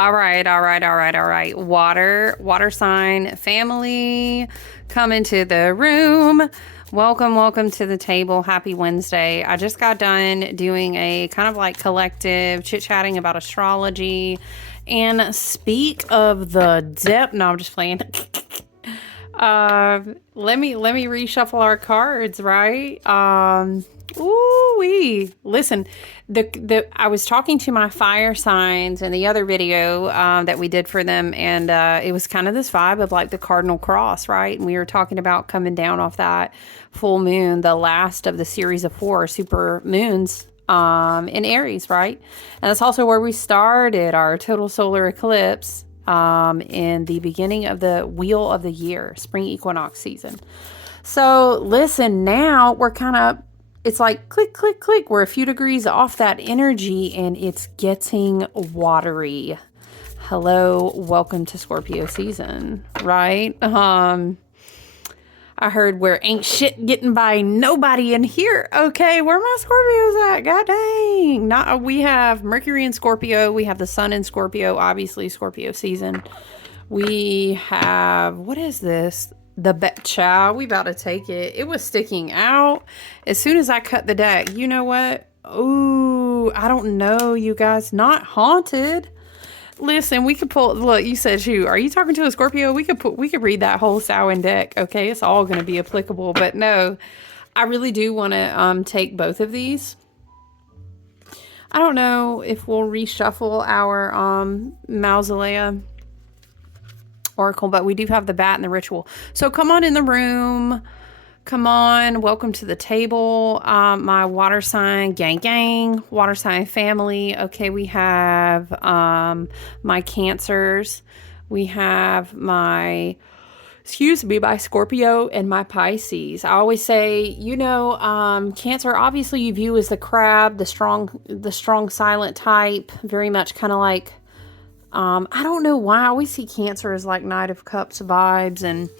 All right, all right, all right, all right. Water sign family, come into the room. Welcome, welcome to the table. Happy Wednesday. I just got done doing a kind of like collective chit-chatting about astrology. And speak of the depth. No, I'm just playing. Let me reshuffle our cards, right? Ooh wee. Listen, the I was talking to my fire signs in the other video that we did for them, and it was kind of this vibe of like the cardinal cross, right? And we were talking about coming down off that full moon, the last of the series of four super moons in Aries, right? And that's also where we started our total solar eclipse in the beginning of the wheel of the year, spring equinox season. So listen, now we're kind of, it's like click, click, click. We're a few degrees off that energy and it's getting watery. Hello, welcome to Scorpio season, right? I heard where ain't shit getting by nobody in here. Okay, where my Scorpios at? God dang. Not we have Mercury in Scorpio. We have the sun in Scorpio, obviously Scorpio season. We have, what is this? The child, we about to take it. It was sticking out as soon as I cut the deck. You know what? Ooh, I don't know, you guys. Not haunted. Listen, we could pull. Look, you said you. Are you talking to a Scorpio? We could read that whole Samhain deck. Okay, it's all going to be applicable. But no, I really do want to take both of these. I don't know if we'll reshuffle our Mausolea Oracle, but we do have the bat and the ritual. So come on in the room. Come on, welcome to the table. My water sign, gang, water sign family. Okay, we have my Cancers. We have my Scorpio and my Pisces. I always say, Cancer, obviously you view as the crab, the strong silent type, very much kind of like, I don't know why I always see Cancer as like Knight of Cups vibes and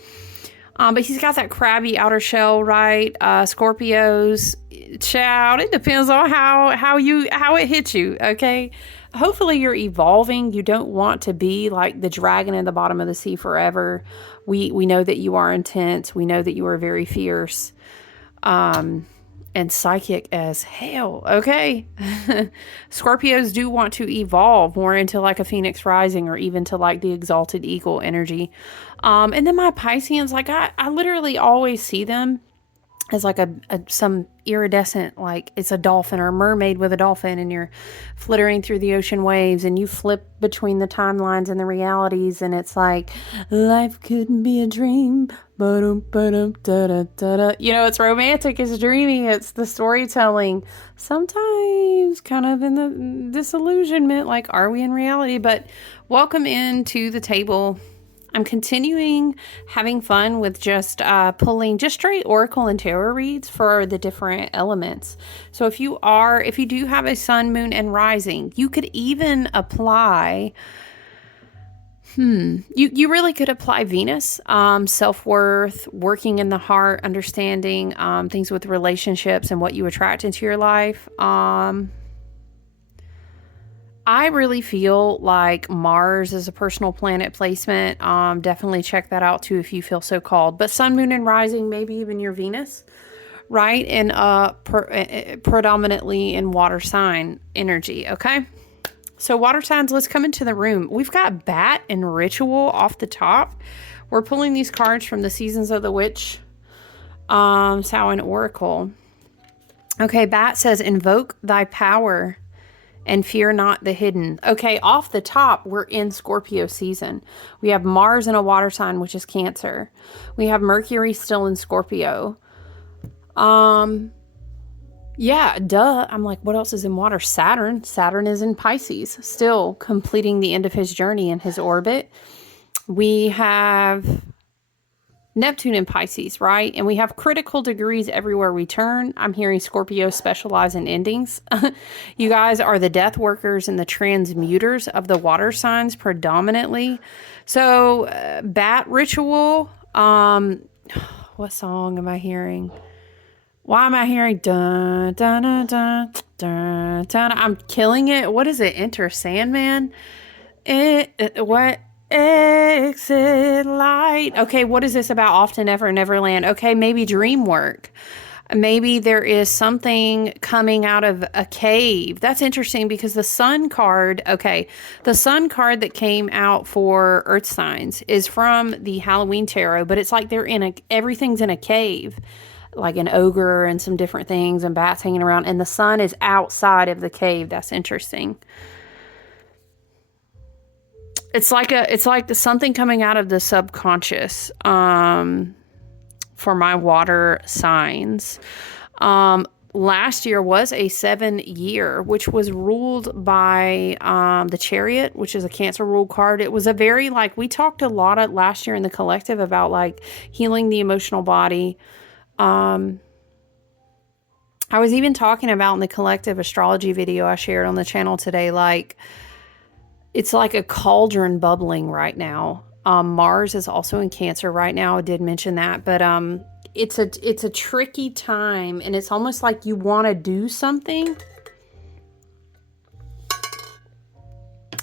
but he's got that crabby outer shell, right? Scorpios, child, it depends on how it hits you, okay? Hopefully you're evolving. You don't want to be like the dragon in the bottom of the sea forever. We know that you are intense. We know that you are very fierce. And psychic as hell, okay? Scorpios do want to evolve more into like a phoenix rising or even to like the exalted eagle energy. And then my Pisceans, like I literally always see them as like some iridescent, like it's a dolphin or a mermaid with a dolphin and you're flittering through the ocean waves and you flip between the timelines and the realities and it's like life couldn't be a dream. It's romantic, it's dreamy, it's the storytelling, sometimes kind of in the disillusionment, like are we in reality? But welcome into the table. I'm continuing having fun with just pulling just straight oracle and tarot reads for the different elements. So if you do have a sun, moon, and rising, you could even apply, you really could apply Venus, self-worth, working in the heart, understanding things with relationships and what you attract into your life. I really feel like Mars is a personal planet placement. Definitely check that out too if you feel so called. But sun, moon, and rising, maybe even your Venus, right? And predominantly in water sign energy, okay? So water signs, let's come into the room. We've got bat and ritual off the top. We're pulling these cards from the Seasons of the Witch, Samhain Oracle. Okay, bat says, invoke thy power and fear not the hidden. Okay, off the top, we're in Scorpio season. We have Mars in a water sign, which is Cancer. We have Mercury still in Scorpio. Yeah, duh. I'm like, what else is in water? Saturn. Saturn is in Pisces, still completing the end of his journey in his orbit. We have Neptune in Pisces, right? And we have critical degrees everywhere we turn. I'm hearing Scorpio specialize in endings. You guys are the death workers and the transmuters of the water signs predominantly. So, bat ritual. What song am I hearing? Why am I hearing dun dun dun dun dun dun? I'm killing it. What is it? Enter Sandman. What? Exit light. Okay, what is this about? Often, Ever, Neverland. Okay, maybe dream work. Maybe there is something coming out of a cave. That's interesting because the sun card, okay, the sun card that came out for Earth signs is from the Halloween tarot, but it's like everything's in a cave, like an ogre and some different things and bats hanging around, and the sun is outside of the cave. That's interesting. It's like something coming out of the subconscious. For my water signs. Last year was a 7-year, which was ruled by the Chariot, which is a Cancer rule card. It was a very, like, we talked a lot last year in the collective about, like, healing the emotional body. I was even talking about in the collective astrology video I shared on the channel today, like, it's like a cauldron bubbling right now. Mars is also in Cancer right now. I did mention that, but it's a tricky time, and it's almost like you want to do something.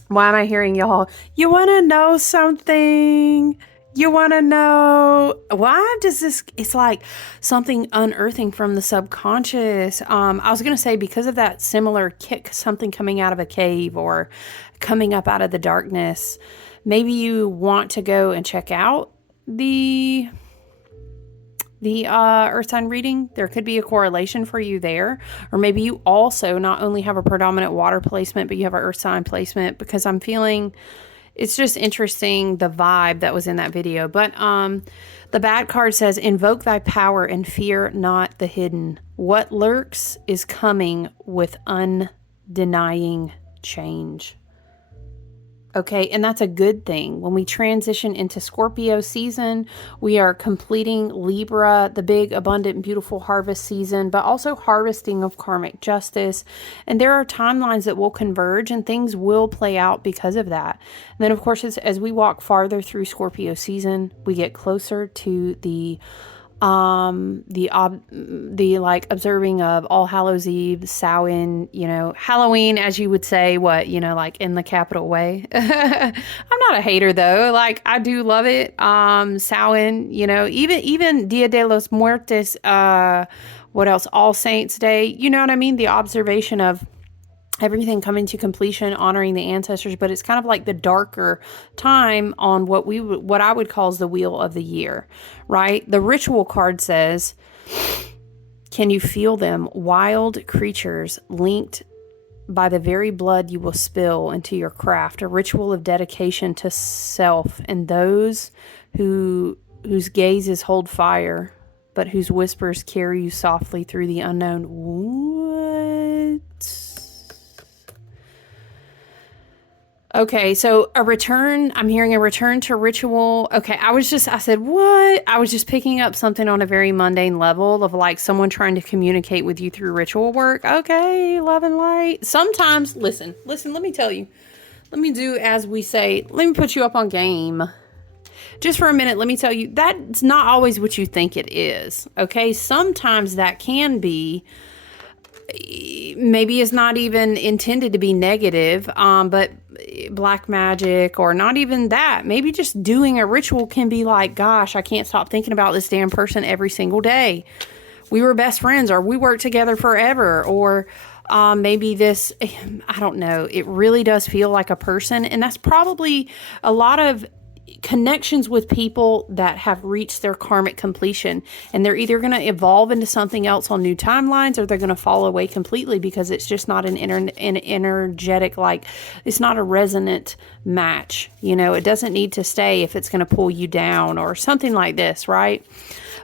Why am I hearing y'all? You want to know something? You want to know why does this? It's like something unearthing from the subconscious. I was gonna say because of that similar kick, something coming out of a cave or coming up out of the darkness. Maybe you want to go and check out the earth sign reading. There could be a correlation for you there. Or maybe you also not only have a predominant water placement, but you have an earth sign placement, because I'm feeling it's just interesting, the vibe that was in that video. But the bad card says, invoke thy power and fear not the hidden. What lurks is coming with undenying change. Okay, and that's a good thing. When we transition into Scorpio season, we are completing Libra, the big, abundant, beautiful harvest season, but also harvesting of karmic justice. And there are timelines that will converge and things will play out because of that. And then, of course, as we walk farther through Scorpio season, we get closer to the like observing of All Hallows Eve, Samhain, Halloween, as you would say, like in the capital way. I'm not a hater though. Like, I do love it. Samhain, even Dia de los Muertos, what else? All Saints Day, you know what I mean? The observation of everything coming to completion, honoring the ancestors, but it's kind of like the darker time on what I would call is the wheel of the year, right? The ritual card says, can you feel them? Wild creatures linked by the very blood you will spill into your craft, a ritual of dedication to self and those whose gazes hold fire, but whose whispers carry you softly through the unknown. What? Okay, so I'm hearing a return to ritual. Okay, I said, what? I was just picking up something on a very mundane level of like someone trying to communicate with you through ritual work. Okay, love and light. Sometimes, listen, let me tell you. Let me do as we say, let me put you up on game. Just for a minute, let me tell you, that's not always what you think it is. Okay, sometimes that can be, maybe it's not even intended to be negative, but black magic, or not even that. Maybe just doing a ritual can be like, gosh, I can't stop thinking about this damn person every single day. We were best friends, or we worked together forever, or maybe this, I don't know. It really does feel like a person. And that's probably a lot of connections with people that have reached their karmic completion, and they're either going to evolve into something else on new timelines, or they're going to fall away completely because it's just not an energetic, like, it's not a resonant match. It doesn't need to stay if it's going to pull you down or something like this, right?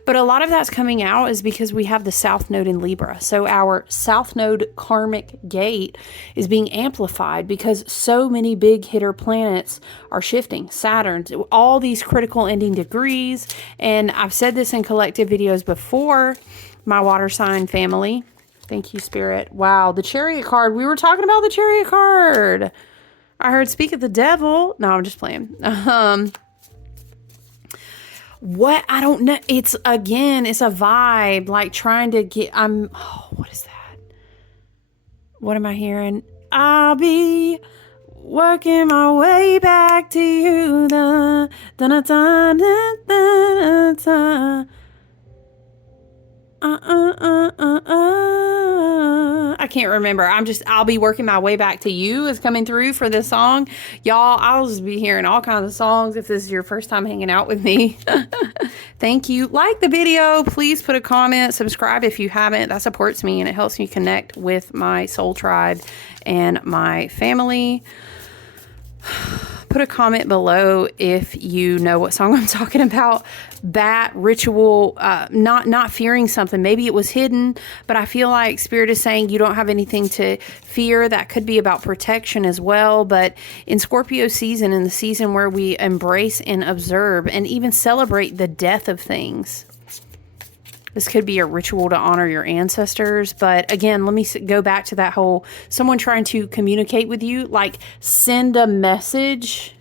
But a lot of that's coming out is because we have the South Node in Libra. So our South Node karmic gate is being amplified because so many big hitter planets are shifting. Saturn, all these critical ending degrees. And I've said this in collective videos before, my water sign family. Thank you, Spirit. Wow, the Chariot card. We were talking about the Chariot card. I heard speak of the devil. No, I'm just playing. What? I don't know. It's a vibe, like trying to get, what is that? What am I hearing? I'll be working my way back to you. Da, da, da, da, da, da, da. I can't remember. I'll be working my way back to you is coming through for this song. Y'all, I'll just be hearing all kinds of songs if this is your first time hanging out with me. Thank you. Like the video. Please put a comment. Subscribe if you haven't. That supports me and it helps me connect with my soul tribe and my family. Put a comment below if you know what song I'm talking about. Bat, ritual, not fearing something. Maybe it was hidden, but I feel like Spirit is saying you don't have anything to fear. That could be about protection as well. But in Scorpio season, in the season where we embrace and observe and even celebrate the death of things, this could be a ritual to honor your ancestors. But again, let me go back to that whole someone trying to communicate with you, like send a message.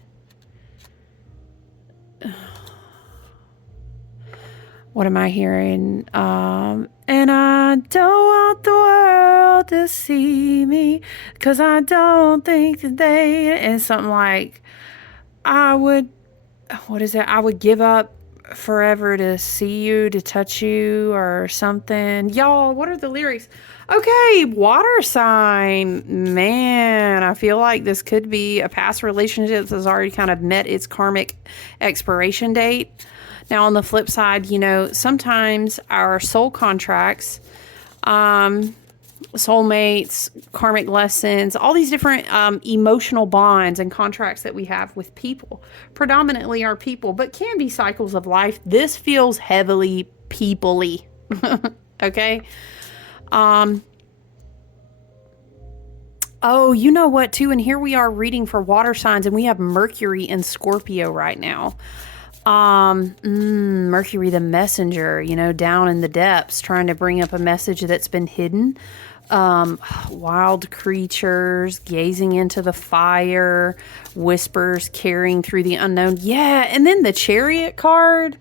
What am I hearing? And I don't want the world to see me because I don't think that they... And something like, I would give up forever to see you, to touch you, or something. Y'all, what are the lyrics? Okay, water sign. Man, I feel like this could be a past relationship that's already kind of met its karmic expiration date. Now, on the flip side, you know, sometimes our soul contracts, soulmates, karmic lessons, all these different emotional bonds and contracts that we have with people, predominantly are people, but can be cycles of life. This feels heavily people-y. Okay. Oh, you know what too? And here we are reading for water signs and we have Mercury in Scorpio right now. Mercury the messenger, you know, down in the depths, trying to bring up a message that's been hidden. Wild creatures gazing into the fire, whispers carrying through the unknown. Yeah, and then the Chariot card.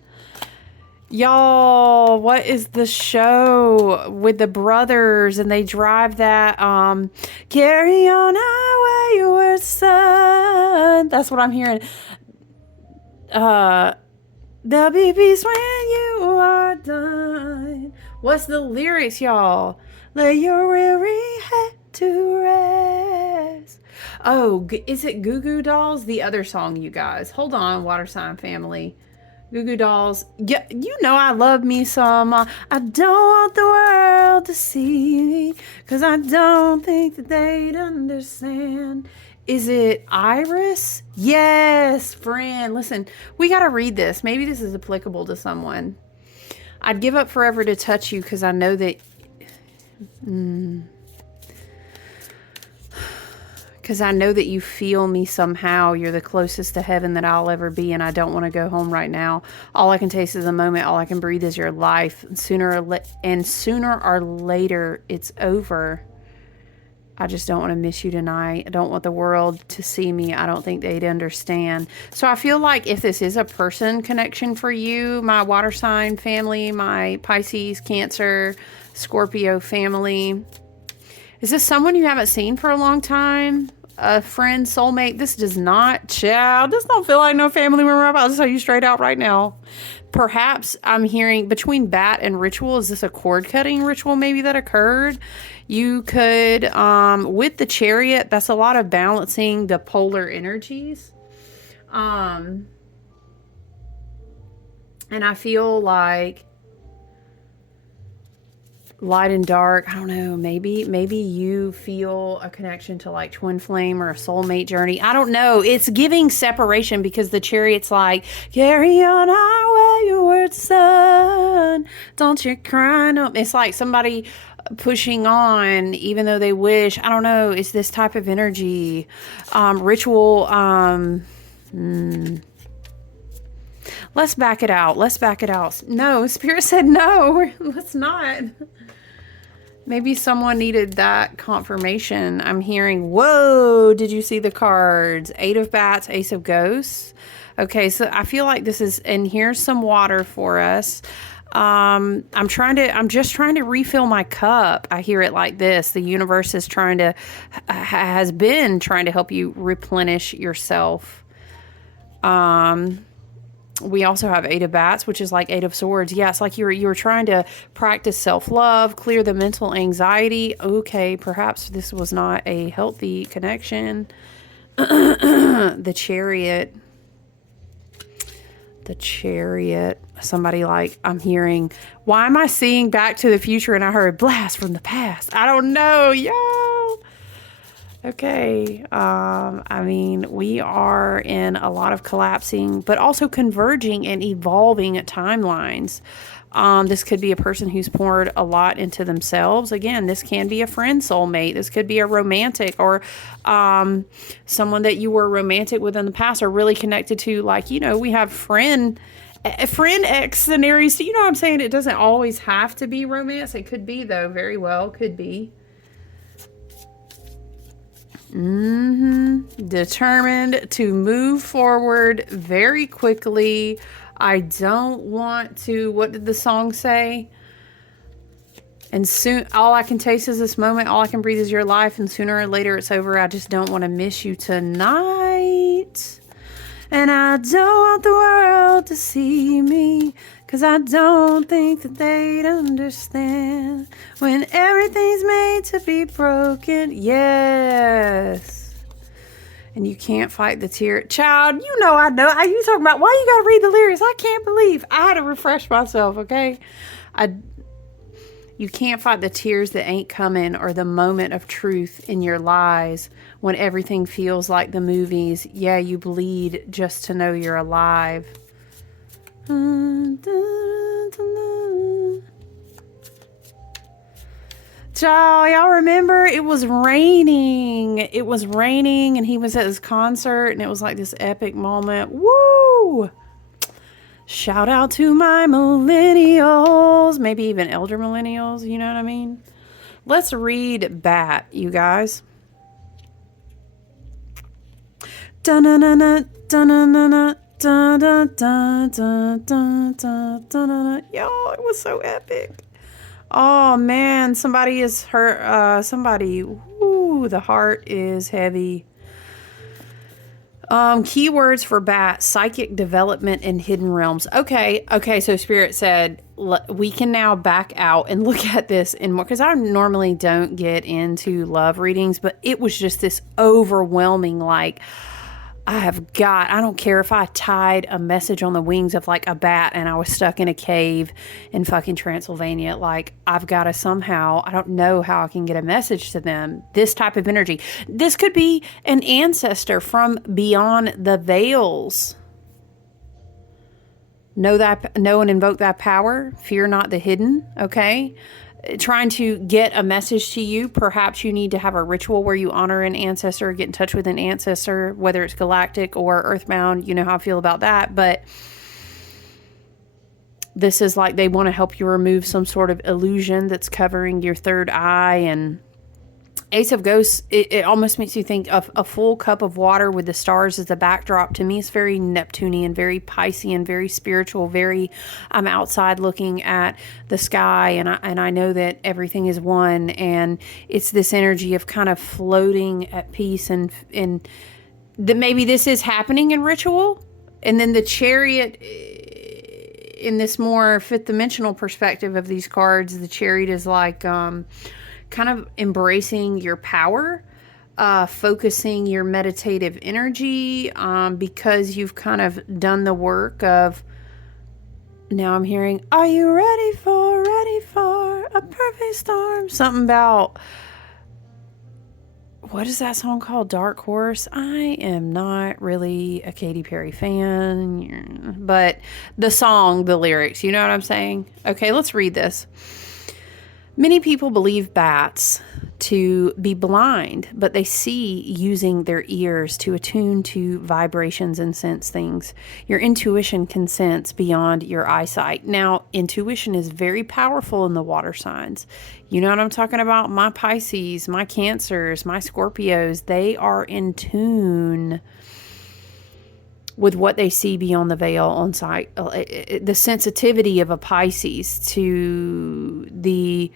Y'all, what is the show with the brothers and they drive that carry on our wayward son? That's what I'm hearing. There'll be peace when you are done. What's the lyrics, y'all? Lay your weary head to rest. Oh, is it Goo Goo Dolls? The other song, you guys. Hold on, Water Sign family. Goo Goo Dolls. Yeah, you know I love me some. I don't want the world to see me, 'cause I don't think that they'd understand. Is it Iris? Yes, friend. Listen, we got to read this. Maybe this is applicable to someone. I'd give up forever to touch you because I know that... Because I know that you feel me somehow. You're the closest to heaven that I'll ever be, and I don't want to go home right now. All I can taste is a moment. All I can breathe is your life. Sooner or later, it's over. I just don't want to miss you tonight. I don't want the world to see me. I don't think they'd understand. So I feel like if this is a person connection for you, my water sign family, my Pisces, Cancer, Scorpio family, is this someone you haven't seen for a long time? A friend, soulmate? This does not, child. This don't feel like no family member. I'm about to tell you straight out right now. Perhaps I'm hearing between bat and ritual. Is this a cord cutting ritual maybe that occurred? You could, with the Chariot, that's a lot of balancing the polar energies. And I feel like light and dark, I don't know, maybe you feel a connection to like twin flame or a soulmate journey. I don't know. It's giving separation because the Chariot's like, carry on our wayward son, don't you cry no. It's like somebody pushing on even though they wish. I don't know. It's this type of energy. Ritual. Let's back it out. No, Spirit said no. Let's not. Maybe someone needed that confirmation. I'm hearing, whoa, did you see the cards? 8 of Bats, Ace of Ghosts. Okay, so I feel like this is, and here's some water for us. I'm just trying to refill my cup. I hear it like this. The universe is has been trying to help you replenish yourself. We also have Eight of Bats, which is like Eight of Swords. Yes, like you were trying to practice self-love, clear the mental anxiety. Okay, perhaps this was not a healthy connection. The Chariot. The Chariot. Somebody like, I'm hearing, why am I seeing Back to the Future and I heard blast from the past? I don't know, y'all. Okay. I mean, we are in a lot of collapsing, but also converging and evolving timelines. This could be a person who's poured a lot into themselves. Again, this can be a friend soulmate. This could be a romantic or someone that you were romantic with in the past or really connected to. Like, we have friend X scenarios. You know what I'm saying? It doesn't always have to be romance. It could be, though. Very well could be. Determined to move forward very quickly. I don't want to, what did the song say? And soon, all I can taste is this moment. All I can breathe is your life. And sooner or later it's over. I just don't want to miss you tonight. And I don't want the world to see me, 'cause I don't think that they'd understand when everything's made to be broken. Yes. And you can't fight the tear. Child, I know. Are you talking about, why you gotta read the lyrics? I can't believe. I had to refresh myself, okay? You can't fight the tears that ain't coming or the moment of truth in your lies when everything feels like the movies. Yeah, you bleed just to know you're alive. Y'all remember it was raining. It was raining and he was at his concert and it was like this epic moment. Woo! Shout out to my millennials, maybe even elder millennials, you know what I mean? Let's read Bat, you guys. Dun-dun-dun-dun, dun-dun-dun-dun, dun-dun-dun-dun-dun-dun-dun. Y'all, it was so epic. Oh man, somebody is hurt. Ooh, the heart is heavy. Keywords for Bat: psychic development in hidden realms. Okay, so Spirit said we can now back out and look at this in more, because I normally don't get into love readings, but it was just this overwhelming, like, I don't care if I tied a message on the wings of like a bat and I was stuck in a cave in fucking Transylvania. Like, I've got to somehow, I don't know how I can get a message to them. This type of energy. This could be an ancestor from beyond the veils. Know and invoke that power. Fear not the hidden. Okay. Trying to get a message to you. Perhaps you need to have a ritual where you honor an ancestor, get in touch with an ancestor, whether it's galactic or earthbound. You know how I feel about that. But this is like they want to help you remove some sort of illusion that's covering your third eye. And Ace of Ghosts, it almost makes you think of a full cup of water with the stars as the backdrop. To me, it's very Neptunian, very Piscean, very spiritual, I'm outside looking at the sky, and I know that everything is one, and it's this energy of kind of floating at peace, and maybe this is happening in ritual. And then the Chariot, in this more fifth dimensional perspective of these cards, the Chariot is like kind of embracing your power, focusing your meditative energy, because you've kind of done the work of, now I'm hearing, are you ready for a perfect storm? Something about, what is that song called? Dark Horse? I am not really a Katy Perry fan, but the song, the lyrics, you know what I'm saying? Okay, let's read this. Many people believe bats to be blind, but they see using their ears to attune to vibrations and sense things. Your intuition can sense beyond your eyesight. Now, intuition is very powerful in the water signs. You know what I'm talking about? My Pisces, my Cancers, my Scorpios, they are in tune with what they see beyond the veil on site. The sensitivity of a Pisces to the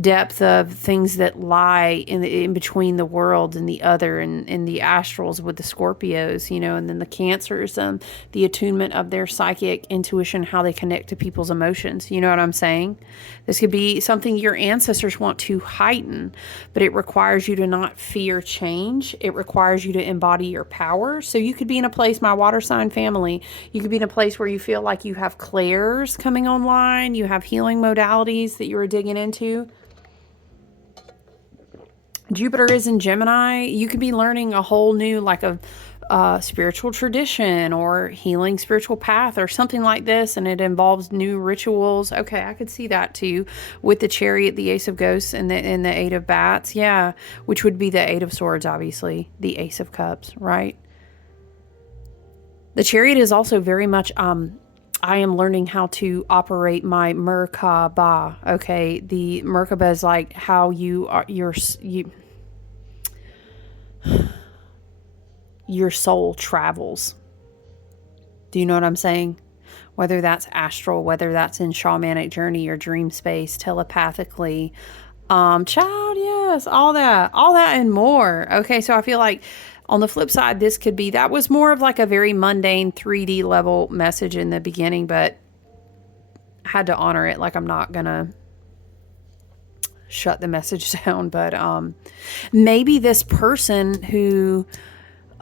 depth of things that lie in between the world and the other, and in the astrals with the Scorpios, and then the Cancers, the attunement of their psychic intuition, how they connect to people's emotions. You know what I'm saying? This could be something your ancestors want to heighten, but it requires you to not fear change. It requires you to embody your power. So you could be in a place, my water sign family, you could be in a place where you feel like you have clairs coming online, you have healing modalities that you are digging into. Jupiter is in Gemini. You could be learning a whole new, like a spiritual tradition or healing spiritual path or something like this, and it involves new rituals. Okay, I could see that too with the Chariot, the Ace of Ghosts, and the Eight of Bats. Yeah, which would be the Eight of Swords, obviously, the Ace of Cups, right? The Chariot is also very much I am learning how to operate my Merkaba. Okay, the Merkaba is like how your soul travels. Do you know what I'm saying? Whether that's astral, whether that's in shamanic journey or dream space, telepathically, child, yes, all that and more. Okay, so I feel like on the flip side, this could be, that was more of like a very mundane 3D level message in the beginning, but I had to honor it. Like, I'm not gonna shut the message down, but maybe this person who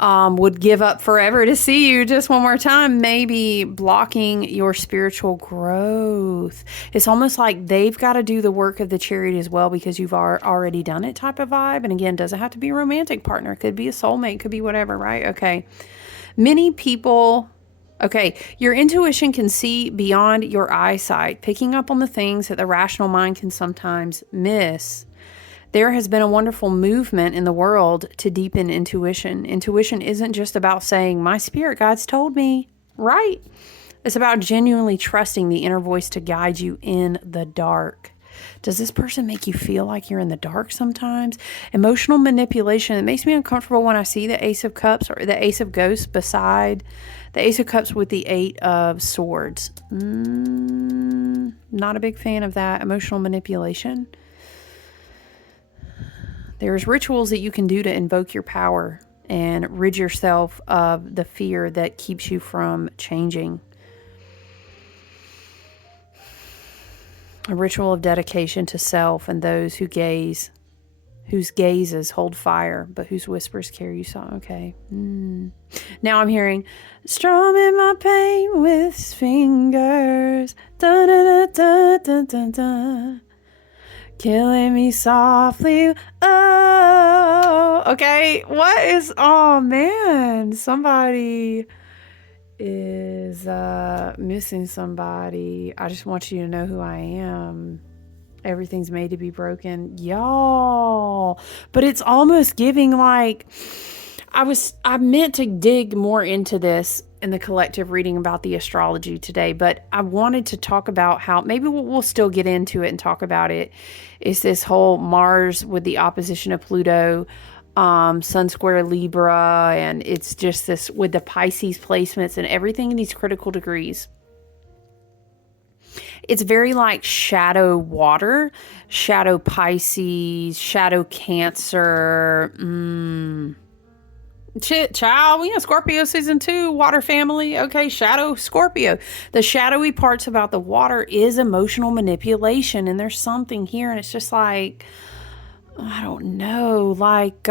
would give up forever to see you just one more time, maybe blocking your spiritual growth. It's almost like they've got to do the work of the Chariot as well, because you've already done it type of vibe. And again, doesn't have to be a romantic partner. It could be a soulmate, could be whatever, right? Okay. Many people... Okay, your intuition can see beyond your eyesight, picking up on the things that the rational mind can sometimes miss. There has been a wonderful movement in the world to deepen intuition. Intuition isn't just about saying, my spirit guides told me, right? It's about genuinely trusting the inner voice to guide you in the dark. Does this person make you feel like you're in the dark sometimes? Emotional manipulation. It makes me uncomfortable when I see the Ace of Cups or the Ace of Ghosts beside the Ace of Cups with the Eight of Swords. Not a big fan of that. Emotional manipulation. There's rituals that you can do to invoke your power and rid yourself of the fear that keeps you from changing. A ritual of dedication to self and those whose gazes hold fire, but whose whispers carry you song. Okay. Now I'm hearing, strumming my pain with his fingers. Da da da da da da. Killing me softly. Oh, okay. What is, oh man, somebody is missing somebody. I just want you to know who I am. Everything's made to be broken, y'all. But it's almost giving like, I meant to dig more into this in the collective reading about the astrology today, but I wanted to talk about how, maybe we'll still get into it and talk about it, is this whole Mars with the opposition of Pluto, Sun square Libra, and it's just this with the Pisces placements and everything in these critical degrees. It's very like shadow water, shadow Pisces, shadow Cancer. Shit, child, we have Scorpio season 2, water family. Okay, shadow Scorpio. The shadowy parts about the water is emotional manipulation, and there's something here, and it's just like, I don't know, like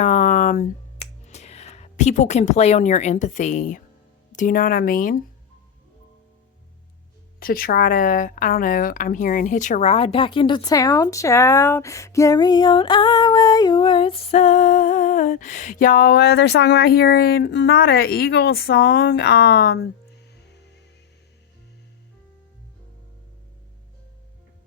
people can play on your empathy. Do you know what I mean? To try to, I don't know, I'm hearing hitch a ride back into town, child. Carry on our wayward son. Y'all, other song am I hearing? Not an Eagles song.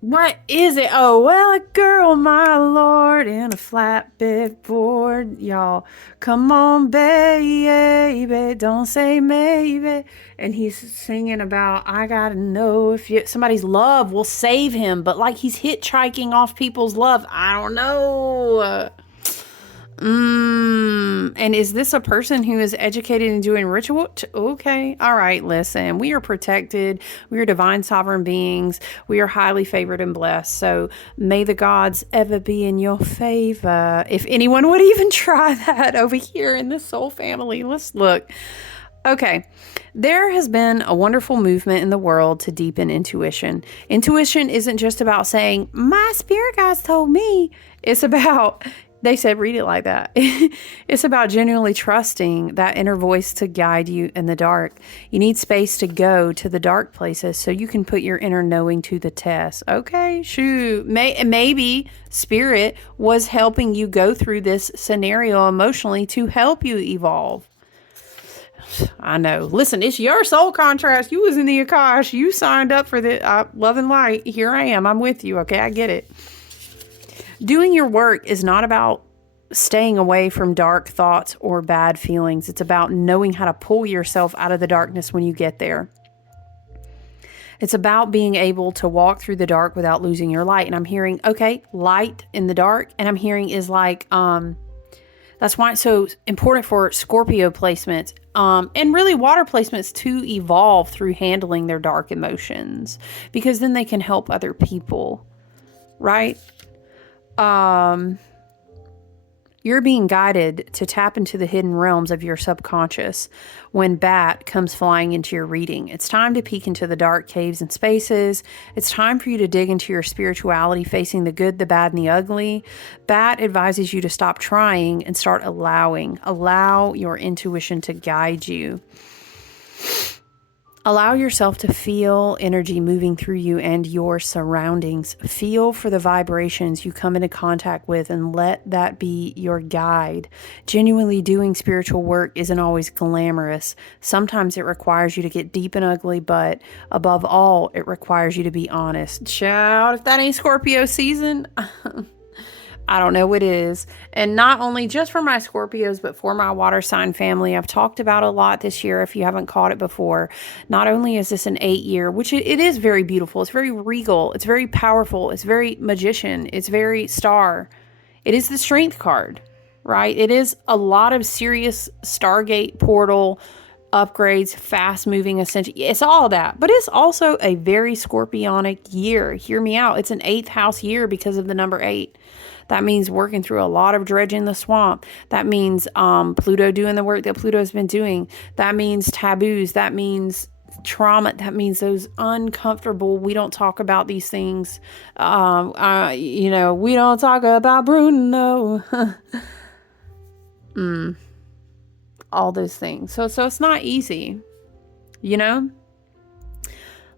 What is it? Oh, well, a girl, my lord, in a flatbed board. Y'all, come on, baby, don't say maybe. And he's singing about, I gotta know if somebody's love will save him. But like he's hitchhiking off people's love. I don't know. And is this a person who is educated in doing ritual? Okay. All right. Listen, we are protected. We are divine sovereign beings. We are highly favored and blessed. So may the gods ever be in your favor. If anyone would even try that over here in this soul family, let's look. Okay, there has been a wonderful movement in the world to deepen intuition. Intuition isn't just about saying, my spirit guides told me. It's about, they said, read it like that. It's about genuinely trusting that inner voice to guide you in the dark. You need space to go to the dark places so you can put your inner knowing to the test. Okay, shoot. Maybe spirit was helping you go through this scenario emotionally to help you evolve. I know. Listen, it's your soul contrast. You was in the Akash. You signed up for the love and light. Here I am. I'm with you. Okay, I get it. Doing your work is not about staying away from dark thoughts or bad feelings. It's about knowing how to pull yourself out of the darkness when you get there. It's about being able to walk through the dark without losing your light. And I'm hearing, okay, light in the dark. And I'm hearing is like, that's why it's so important for Scorpio placements and really water placements to evolve through handling their dark emotions, because then they can help other people, right? You're being guided to tap into the hidden realms of your subconscious when Bat comes flying into your reading. It's time to peek into the dark caves and spaces. It's time for you to dig into your spirituality, facing the good, the bad, and the ugly. Bat advises you to stop trying and start allowing. Allow your intuition to guide you. Allow yourself to feel energy moving through you and your surroundings. Feel for the vibrations you come into contact with and let that be your guide. Genuinely doing spiritual work isn't always glamorous. Sometimes it requires you to get deep and ugly, but above all, it requires you to be honest. Shout, if that ain't Scorpio season, I don't know what is. And not only just for my Scorpios, but for my water sign family. I've talked about a lot this year if you haven't caught it before. Not only is this an 8-year, which it is very beautiful. It's very regal. It's very powerful. It's very magician. It's very star. It is the strength card, right? It is a lot of serious Stargate portal upgrades, fast moving ascension. It's all that, but it's also a very scorpionic year. Hear me out. It's an 8th house year because of the number 8. That means working through a lot of dredging the swamp. That means Pluto doing the work that Pluto's been doing. That means taboos. That means trauma. That means those uncomfortable, we don't talk about these things. We don't talk about Bruno. All those things. So it's not easy,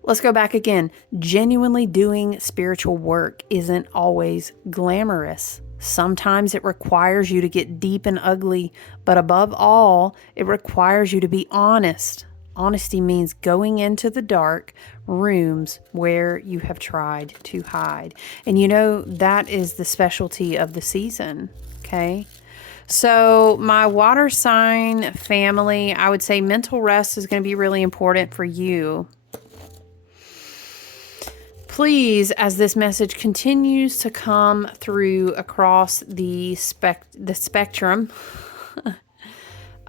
Let's go back again. Genuinely doing spiritual work isn't always glamorous. Sometimes it requires you to get deep and ugly, but above all, it requires you to be honest. Honesty means going into the dark rooms where you have tried to hide. And that is the specialty of the season, okay? So my water sign family, I would say mental rest is going to be really important for you. Please, as this message continues to come through across the spectrum,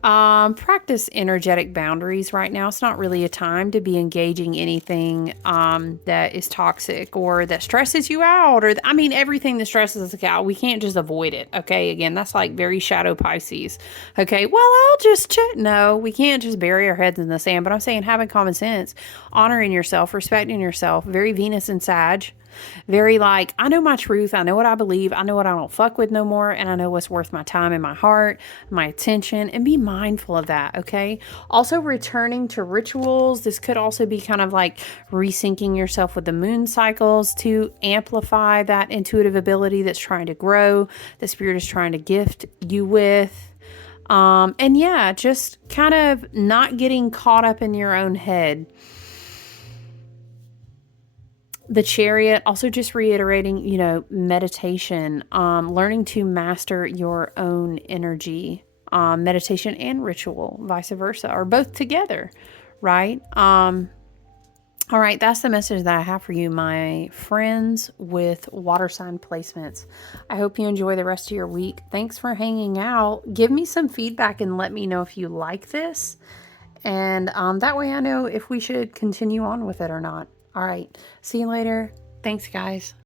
practice energetic boundaries right now. It's not really a time to be engaging anything that is toxic or that stresses you out, or everything that stresses us out. We can't just avoid it. Okay, again, that's like very shadow Pisces. Okay, well, I'll just check. No, we can't just bury our heads in the sand. But I'm saying having common sense, honoring yourself, respecting yourself. Very Venus and Sag. Very like, I know my truth. I know what I believe. I know what I don't fuck with no more. And I know what's worth my time and my heart, my attention, and be mindful of that. Okay. Also returning to rituals. This could also be kind of like resyncing yourself with the moon cycles to amplify that intuitive ability that's trying to grow, the spirit is trying to gift you with. And yeah, just kind of not getting caught up in your own head. The Chariot, also just reiterating, meditation, learning to master your own energy, meditation and ritual, vice versa, or both together, right? I All right, that's the message that I have for you, my friends with water sign placements. I hope you enjoy the rest of your week. Thanks for hanging out. Give me some feedback and let me know if you like this. And that way I know if we should continue on with it or not. All right, see you later. Thanks, guys.